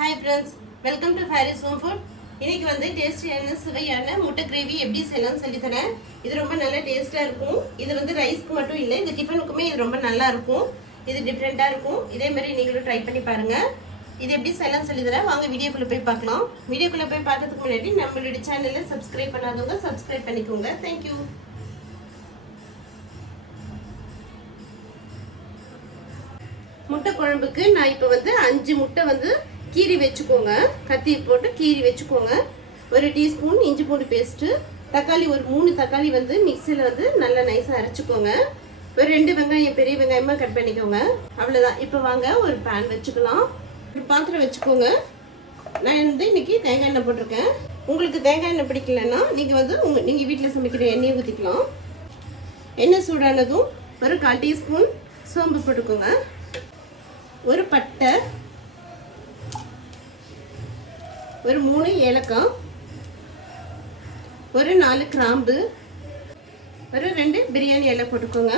Hi friends, welcome to Fairy's Home Food. இன்னைக்கு வந்து டேஸ்டியான சுவையான முட்டை கிரேவி எப்படி செய்யலாம்னு சொல்லி தரேன். இது ரொம்ப நல்ல டேஸ்டா இருக்கும். இது வந்து ரைஸ்க்கு மட்டும் இல்லை, இந்த டிஃபனுக்குமே இது ரொம்ப நல்லா இருக்கும். இது டிஃபரெண்டா இருக்கும். இதே மாதிரி நீங்களும் ட்ரை பண்ணி பாருங்க. இது எப்படி செய்யலாம்னு சொல்லி தரேன். வாங்க வீடியோக்குள்ள போய் பார்க்கலாம். வீடியோக்குள்ள போய் பார்க்கிறதுக்கு முன்னாடி நம்மளுடைய சேனலை சப்ஸ்கிரைப் பண்ணாதவங்க சப்ஸ்கிரைப் பண்ணிக்கோங்க. Thank you. முட்டை குழம்புக்கு நான் இப்போ வந்து 5 முட்டை வந்து கீரி வச்சுக்கோங்க. கத்தி போட்டு கீரி வச்சுக்கோங்க. 1 டீஸ்பூன் இஞ்சி பூண்டு பேஸ்ட்டு, தக்காளி ஒரு 3 தக்காளி வந்து மிக்சியில் வந்து நல்லா நைஸாக அரைச்சிக்கோங்க. ஒரு 2 வெங்காயம் பெரிய வெங்காயமாக கட் பண்ணிக்கோங்க. அவ்வளோதான். இப்போ வாங்க ஒரு பேன் வச்சுக்கலாம். ஒரு பாத்திரம் வச்சுக்கோங்க. நான் வந்து இன்றைக்கி தேங்காய் எண்ணெய் போட்டிருக்கேன். உங்களுக்கு தேங்காய் எண்ணெய் பிடிக்கலன்னா நீங்கள் வந்து நீங்கள் வீட்டில் சமைக்கிற எண்ணெயை ஊற்றிக்கலாம். எண்ணெய் சூடானதும் ஒரு 1/4 டீஸ்பூன் சோம்பு போட்டுக்கோங்க. ஒரு பட்டை, ஒரு 3 ஏலக்காய், ஒரு 4 கிராம்பு, ஒரு 2 பிரியாணி இலை போட்டுக்கோங்க.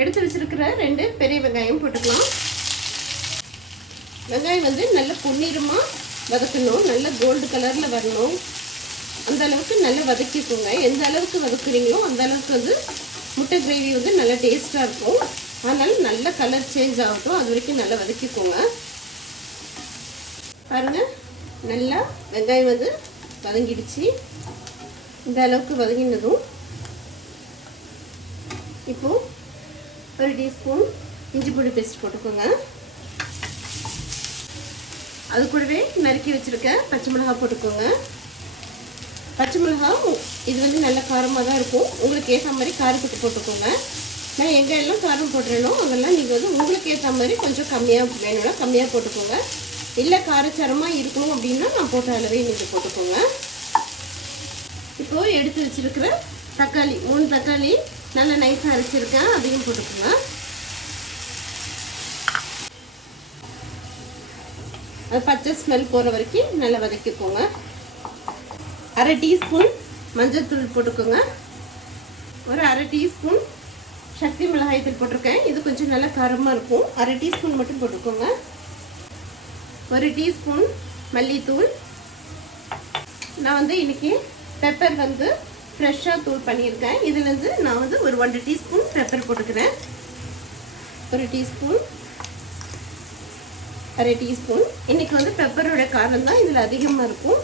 எடுத்து வச்சிருக்கிற 2 பெரிய வெங்காயம் போட்டுக்கலாம். வெங்காயம் வந்து நல்ல பொன்னிறமாக வதக்கணும், நல்ல கோல்டு கலரில் வரணும். அந்த அளவுக்கு நல்லா வதக்கிக்கோங்க. எந்த அளவுக்கு வதக்குறீங்களோ அந்த அளவுக்கு வந்து முட்டை கிரேவி வந்து நல்லா டேஸ்ட்டாக இருக்கும். அதனால நல்ல கலர் சேஞ்ச் ஆகட்டும், அது வரைக்கும் நல்லா வதக்கிக்கோங்க. பாருங்கள், நல்லா வெங்காயம் வந்து வதங்கிடுச்சு. இந்த அளவுக்கு வதங்கினதும் இப்போது ஒரு டீஸ்பூன் இஞ்சி பூண்டு பேஸ்ட் போட்டுக்கோங்க. அது கூடவே நறுக்கி வச்சுருக்க பச்சை மிளகாய் போட்டுக்கோங்க. பச்சை மிளகாய் இது வந்து நல்ல காரமாக தான் இருக்கும். உங்களுக்கு ஏற்ற மாதிரி காரத்துக்கு போட்டுக்கோங்க. நான் எங்கே எல்லாம் காரம் போட்டுறேனோ அதெல்லாம் நீங்கள் வந்து உங்களுக்கு ஏற்ற மாதிரி கொஞ்சம் கம்மியாக வேணும்னா கம்மியாக போட்டுக்கோங்க. இல்லை காரச்சாரமாக இருக்கணும் அப்படின்னா நான் போட்ட அளவே நீங்கள் போட்டுக்கோங்க. இப்போது எடுத்து வச்சுருக்கிற தக்காளி 3 தக்காளி நல்லா நைஸாக அரைச்சிருக்கேன், அதையும் போட்டுக்கோங்க. அது பச்சை ஸ்மெல் போகிற வரைக்கும் நல்லா வதக்கிக்கோங்க. 1/2 டீஸ்பூன் மஞ்சள் தூள் போட்டுக்கோங்க. ஒரு 1/2 டீஸ்பூன் சக்தி மிளகாய் தூள் போட்டிருக்கேன். இது கொஞ்சம் நல்லா காரமாக இருக்கும். 1/2 டீஸ்பூன் மட்டும் போட்டுக்கோங்க. 1 டீஸ்பூன் மல்லித்தூள். நான் வந்து இன்றைக்கி பெப்பர் வந்து ஃப்ரெஷ்ஷாக தூள் பண்ணியிருக்கேன். இதுலேருந்து நான் வந்து ஒரு 1 டீஸ்பூன் பெப்பர் போட்டுக்கிறேன். 1 டீஸ்பூன், 1/2 டீஸ்பூன். இன்றைக்கி வந்து பெப்பரோட காரம் தான் இதில் அதிகமாக இருக்கும்.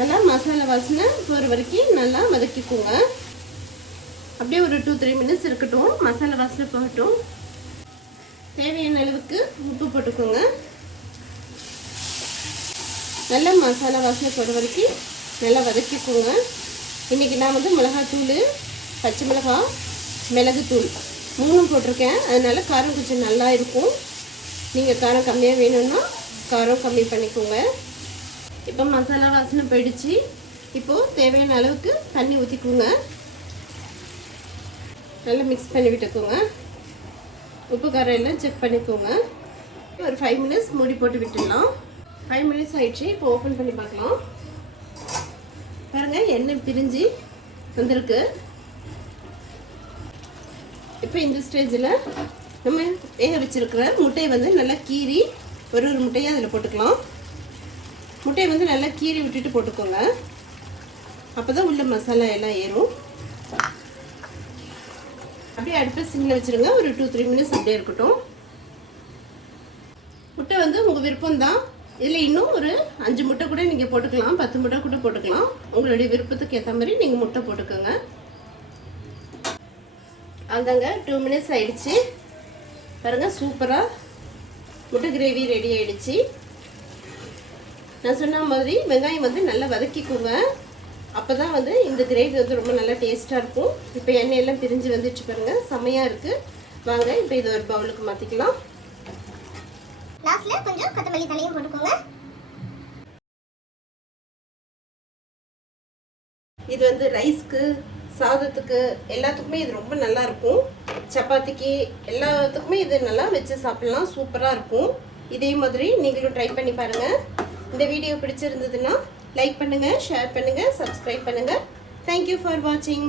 நல்லா மசாலா வாசனை போகிற வரைக்கும் நல்லா வதக்கிக்கோங்க. அப்படியே ஒரு 2-3 மினிட்ஸ் இருக்கட்டும், மசாலா வாசனை போகட்டும். தேவையான அளவுக்கு உப்பு போட்டுக்கோங்க. நல்லா மசாலா வாசனை போகிற வரைக்கும் நல்லா வதக்கிக்கோங்க. இன்றைக்கி நான் வந்து மிளகாத்தூள், பச்சை மிளகாய், மிளகுத்தூள் 3 போட்டிருக்கேன். அதனால காரம் கொஞ்சம் நல்லா இருக்கும். நீங்கள் காரம் கம்மியாக வேணும்னா காரம் கம்மி பண்ணிக்கோங்க. இப்போ மசாலா வாசனை போயிடுச்சு. இப்போது தேவையான அளவுக்கு தண்ணி ஊற்றிக்கோங்க. நல்லா மிக்ஸ் பண்ணி விட்டுக்கோங்க. உப்பு காரம் எல்லாம் செக் பண்ணிக்கோங்க. ஒரு 5 மினிட்ஸ் மூடி போட்டு விட்டுடலாம். 5 மினிட்ஸ் ஆயிடுச்சு. இப்போ ஓப்பன் பண்ணி பார்க்கலாம். பாருங்கள், எண்ணெய் பிரிஞ்சு வந்திருக்கு. இப்போ இந்த ஸ்டேஜில் நம்ம வேக வச்சுருக்கிற முட்டையை வந்து நல்லா கீறி ஒரு முட்டையை அதில் போட்டுக்கலாம். முட்டையை வந்து நல்லா கீறி விட்டுட்டு போட்டுக்கோங்க. அப்போ தான் உள்ள மசாலா எல்லாம் ஏறும். அப்படியே அடுப்பை சிம்மில் வச்சுருங்க. ஒரு 2-3 மினிட்ஸ் அப்படியே இருக்கட்டும். முட்டை வந்து உங்கள் விருப்பம் தான். இதில் இன்னும் ஒரு 5 முட்டை கூட நீங்கள் போட்டுக்கலாம், 10 முட்டை கூட போட்டுக்கலாம். உங்களுடைய விருப்பத்துக்கு ஏற்ற மாதிரி நீங்கள் முட்டை போட்டுக்கோங்க. அதாங்க 2 மினிட்ஸ் ஆயிடுச்சு. பாருங்கள், சூப்பராக முட்டை கிரேவி ரெடி ஆகிடுச்சு. நான் சொன்ன மாதிரி வெங்காயம் வந்து நல்லா வதக்கிக்கோங்க. அப்போ தான் வந்து இந்த கிரேவி வந்து ரொம்ப நல்லா டேஸ்ட்டாக இருக்கும். இப்போ எண்ணெயெல்லாம் பிரிஞ்சு வந்துடுச்சு பாருங்கள், செம்மையாக இருக்குது. வாங்க இப்போ இதை ஒரு பவுலுக்கு மாற்றிக்கலாம். லாஸ்ட்டில் கொஞ்சம் கொத்தமல்லி தலையும் போட்டுக்கோங்க. இது வந்து ரைஸ்க்கு, சாதத்துக்கு எல்லாத்துக்குமே இது ரொம்ப நல்லா இருக்கும். சப்பாத்திக்கு எல்லாத்துக்குமே இது நல்லா வச்சு சாப்பிட்லாம். சூப்பராக இருக்கும். இதே மாதிரி நீங்களும் ட்ரை பண்ணி பாருங்கள். இந்த வீடியோ பிடிச்சிருந்ததுன்னா லைக் பண்ணுங்கள், ஷேர் பண்ணுங்கள், சப்ஸ்கிரைப் பண்ணுங்கள். தேங்க்யூ ஃபார் வாட்சிங்.